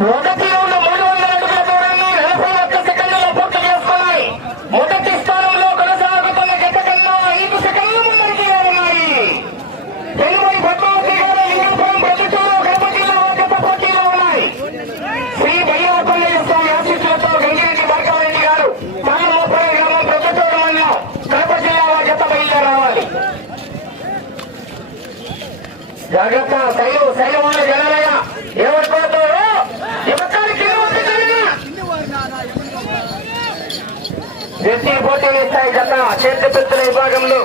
మొదటి చేతి పెద్దల విభాగంలో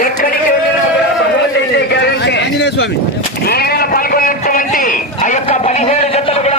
ఎక్కడికి వెళ్ళినా పాల్గొన్నటువంటి ఆ యొక్క పదిహేడు జతలు కూడా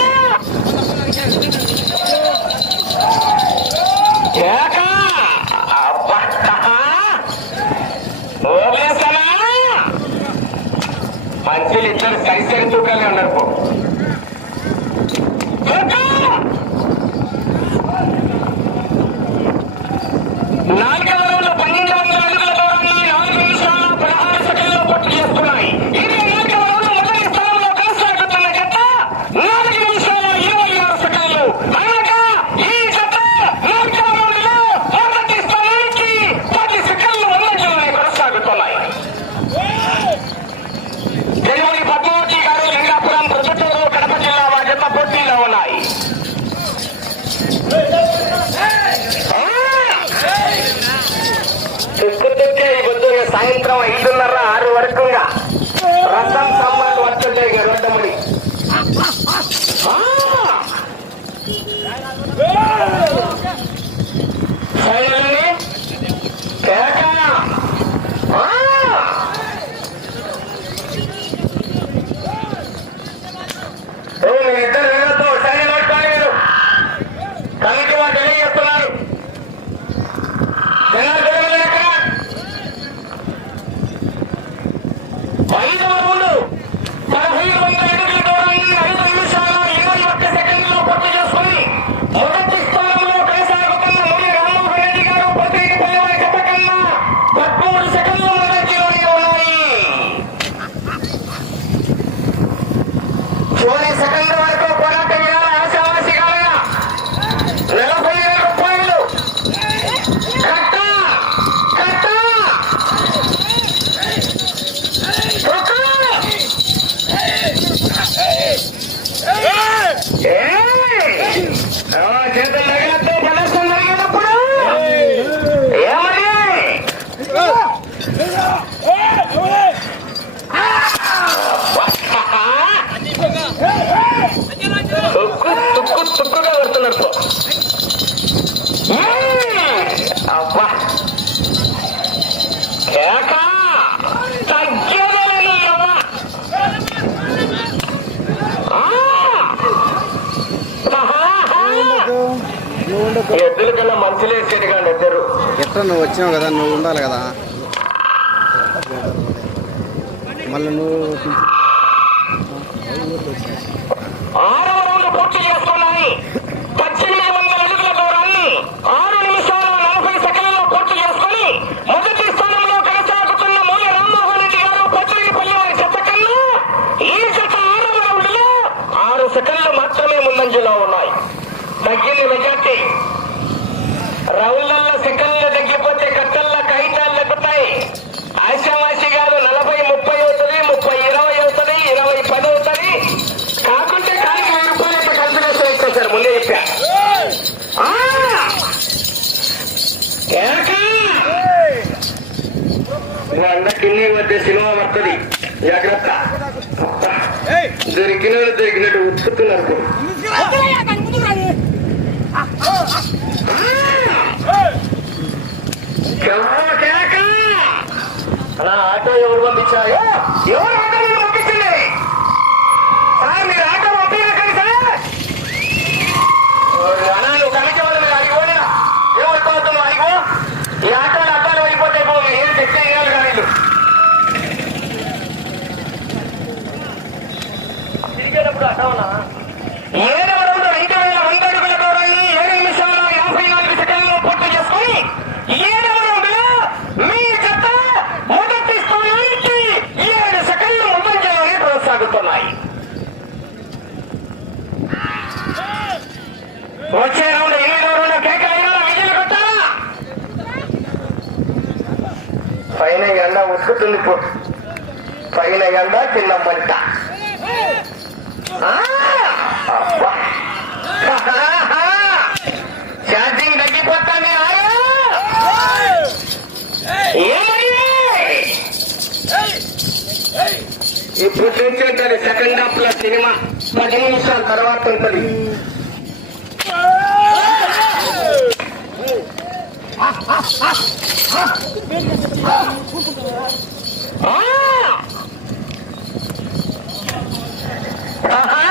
Leonard Fox. está en trabajito en la radio. ఎద్దుల కన్నా మంచులు వేసేది కానీ ఇద్దరు ఎట్లా నువ్వు వచ్చినావు కదా? నువ్వు ఉండాలి కదా? మళ్ళీ నువ్వు ఆరవ రౌండ్ పూర్తి చేసుకున్నాయి పద్దెనిమిది వందల అడుగుల దూరాన్ని ఆరు నిమిషాల నలభై సెకండ్లలో పూర్తి చేసుకుని మొదటి స్థానంలో కొనసాగుతున్న మూల రామ్మోహన్ రెడ్డి గారు పచ్చిపల్లి వారి చెత్త కన్నా ఈ జత ఆరవ రౌండ్లో ఆరు సెకండ్లు మాత్రమే ముందంజలో ఉన్నాయి. తగ్గింది మెజార్టీ. రౌండ్లలో సెకండ్లు తగ్గిపోతే కట్టల్లో కాగితాలు లెక్కుతాయి ఆశామాషి గారు నలభై ముప్పై అవుతుంది ముప్పై ఇరవై అవుతుంది ఇరవై పది అవుతుంది. కాకుంటే వెయ్యి రూపాయలు ఇప్పుడు కన్సిడరేషన్ ఇచ్చేసారు ముందే చెప్పా. అన్నకిన్ని మధ్య సినిమా పడుతుంది. జాగ్రత్త. దొరికిన దొరికినట్టు ఎవరో కేక! అలా ఆటో ఎవరు పంపించారు? ఎవరు ఆటో మీరు పంపించింది సార్ మీరు ఆటో సార్? అన్నా నువ్వు కమిటీ వాళ్ళు మీరు అడిగిపోయినా ఏం వస్తావు అడిగో ఈ ఆటోలు అట్టాలు అయిపోతే ఏం తెచ్చే కానీ వీళ్ళు? తిరిగేటప్పుడు అట్టవునా ఇప్పుడు చూస్తుంటారు సెకండ్ హాఫ్లో సినిమా పది నిమిషాల తర్వాత ఉంటుంది ఆ! ఆహా!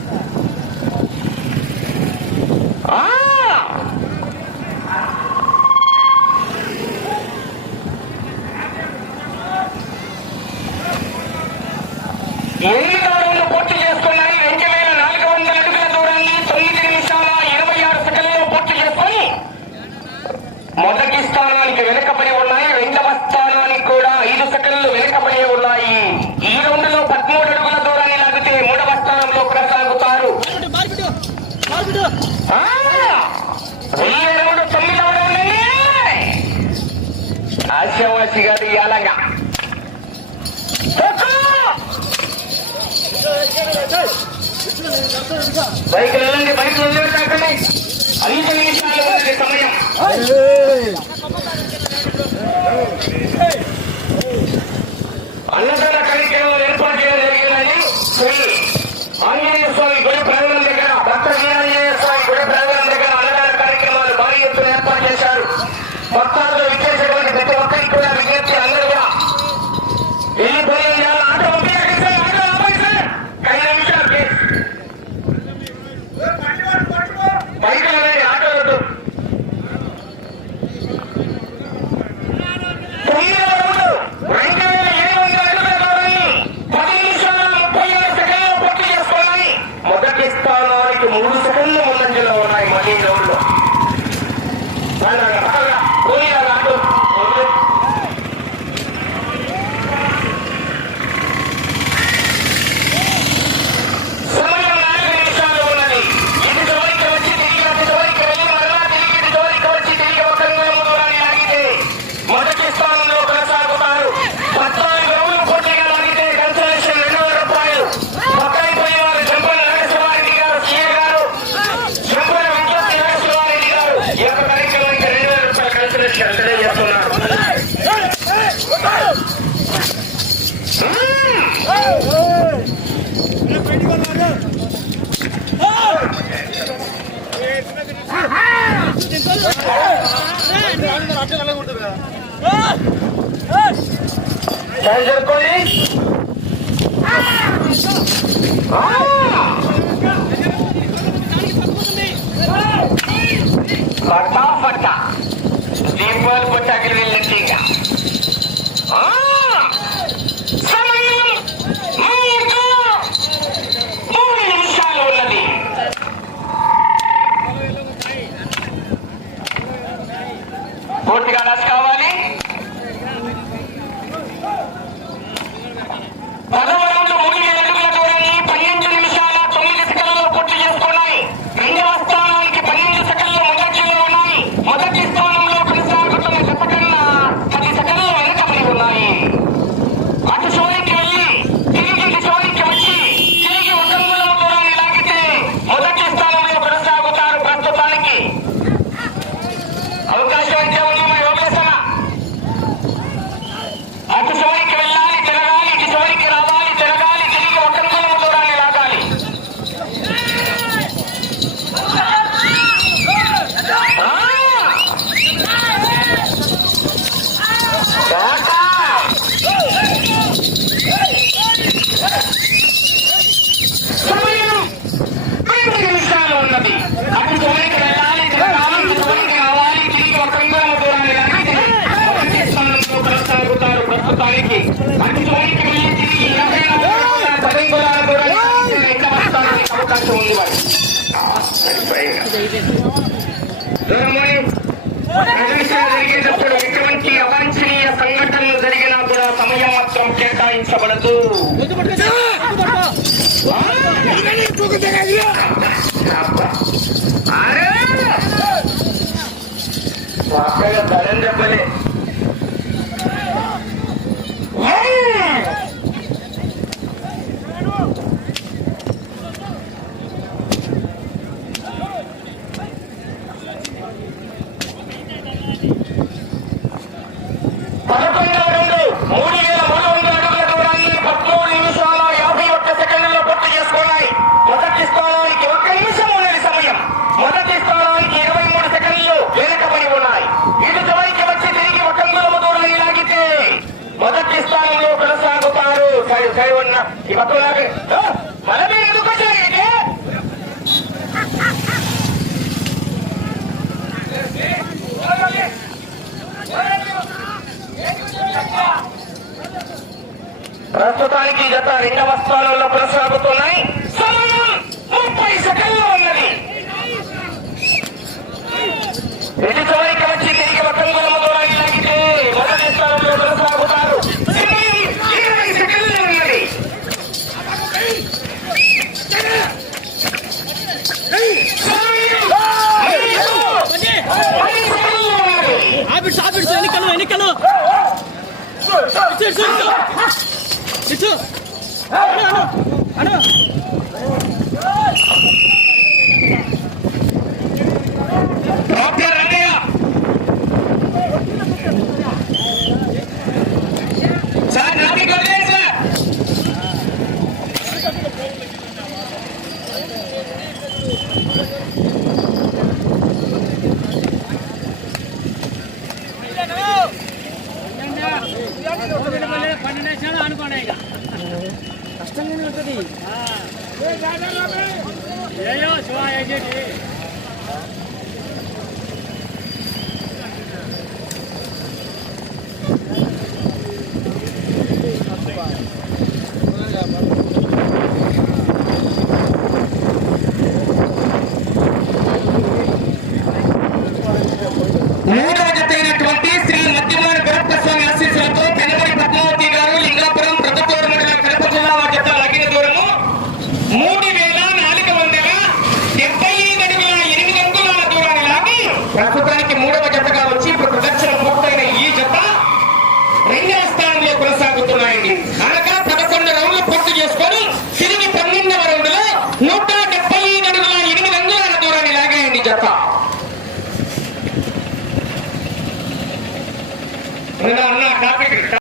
ఆ! ఎనిమిది రౌండ్లు పూర్తి చేసుకున్నాయి రెండు వేల నాలుగు వందల అడుగుల దూరాన్ని తొమ్మిది నిమిషాల ఇరవై ఆరు సెకండ్లలో పూర్తి చేసుకొని మొదటి స్థానానికి వెనుకబడి ఉన్నాయి రెండవ స్థానానికి కూడా ఐదు సెకండ్లు వెనుకబడి ఉన్నాయి ఈ రౌండ్లో పదమూడు అడుగుల దూరాన్ని లాగితే మూడవ స్థానంలో కొనసాగుతారు ఆ! ఈ రౌండ్ తొమ్మిదవ రౌండ్ అండి. ఆశావాసి గారి యాలంగా బైక్ వెళ్ళండి బైక్ వెళ్ళండి ఐదు నిమిషాలు సమయం. టైం జరుపుకోండి ఫటాఫట దీపాలు పుట్టాకి వెళ్ళినట్టు ఇక. పూర్తిగా నమస్కారం అవకాశం ఉంది మరి జరిగేటప్పుడు ఎటువంటి అవాంఛనీయ సంఘటనలు జరిగినా కూడా సమయం మాత్రం కేటాయించబడదు అరే! ప్రస్తుతానికి గత రెండవ స్థానంలో కొనసాగుతున్నాయి వచ్చి ఎన్నికలు ఎన్నికలు. ఇటు అడు Let's go! కష్టంగానే ఉంటుంది.